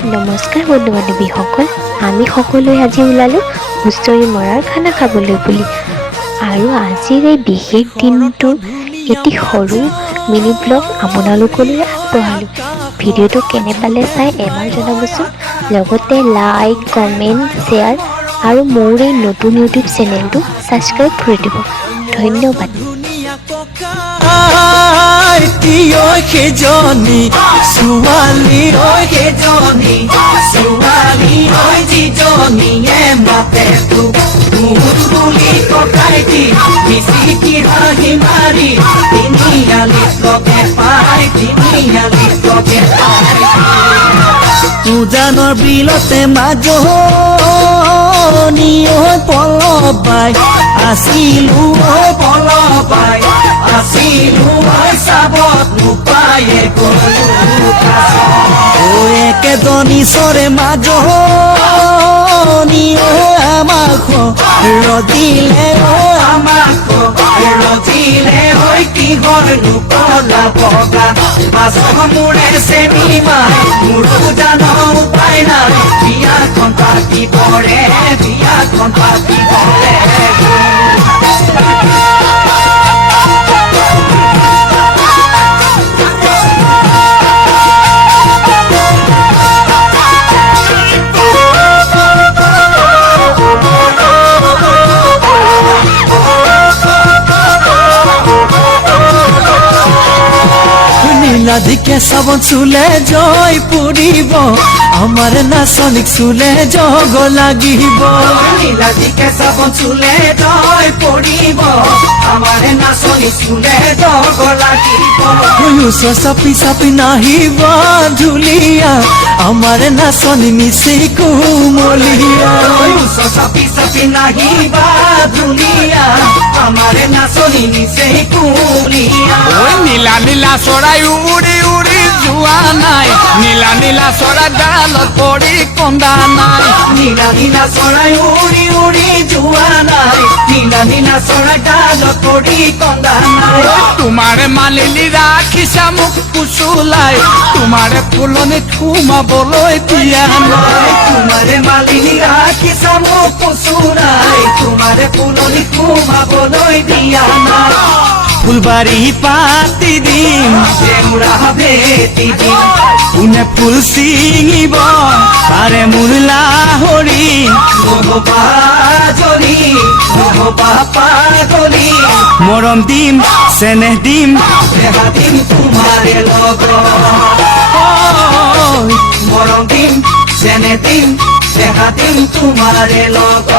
নমস্কাৰ বন্ধু বান্ধৱীসকল, আমি সকলোৱে আজি ওলালোঁ হুঁচৰি মৰাৰ খানা খাবলৈ বুলি। আৰু আজিৰ এই বিশেষ দিনটোৰ এটি সৰু মিনি ব্লগ আপোনালোকলৈ আগবঢ়ালোঁ। ভিডিঅ'টো কেনে পালে চাই এবাৰ জনাবচোন। লগতে লাইক, কমেণ্ট, শ্বেয়াৰ আৰু মোৰ এই নতুন ইউটিউব চেনেলটো ছাবস্ক্ৰাইব কৰি দিব। ধন্যবাদ। সেইজনী ছোৱালী সেইজনী ছোৱালী যিজনীয়ে মাতে তোক বুলি ককাই দি মিচিকি হাঁহি মাৰি তিনিআলিত লগে পাই তিনিআলিত লগে পাই উজানৰ বিলতে মাজনী পলবাই আছিলো পলবাই আছিলো চাবত নোপায়ে গলো একেজনী চৰে মাজনী আমাক ৰজিলে আমাক ৰজিলে হৈ কিহৰ নোপলা বগা বাছক মোৰে চেনি মাই মোৰো জানো উপায় নাই বিয়াখন পাতি পৰে বিয়াখন পাতি পৰে নীলাধিকে চাবন চুলে জয় পুৰিব আমাৰ নাচনিক চুলে জগ লাগিব নীলাধিকে চাবন চুলে জয় পৰিব আমাৰ নাচনিক চুলে জগ লাগিব চাপি চাপি নাহিব ঢুলীয়া আমাৰ নাচনি মিছি কুমলীয়া চাপি চাপি নাহিবা ঢুলীয়া আমাৰ নাচনি মিছি কুমলীয়া নীলা নীলা চৰাই উৰি উৰি যোৱা নাই নীলা নীলা চৰাই ডালত পৰি কন্দা নাই নীলা নীলা চৰাই উৰি উৰি যোৱা নাই নীলা নীলা চৰাই ডালত পৰি কন্দা নাই তোমাৰে মালিনী ৰাখিছা মোক কুচুলাই তোমাৰে ফুলনিত সোমাবলৈ দিয়া নাই তোমাৰে মালিনী ৰাখিছা মোক কুচুলাই তোমাৰে ফুলনিত সোমাবলৈ দিয়া নাই ফুলবাৰী পাতি দিম জেউৰা ভেটি দিম কোনে ফুল ছিঙিব পাৰে মোৰ লাহৰি নহবা জৰি নহবা পাগলি মৰম দিম চেনেহ দিম দেহা দিম তোমাৰে লগত মৰম দিম চেনেহ দিম দেহা দিম তোমাৰে লগত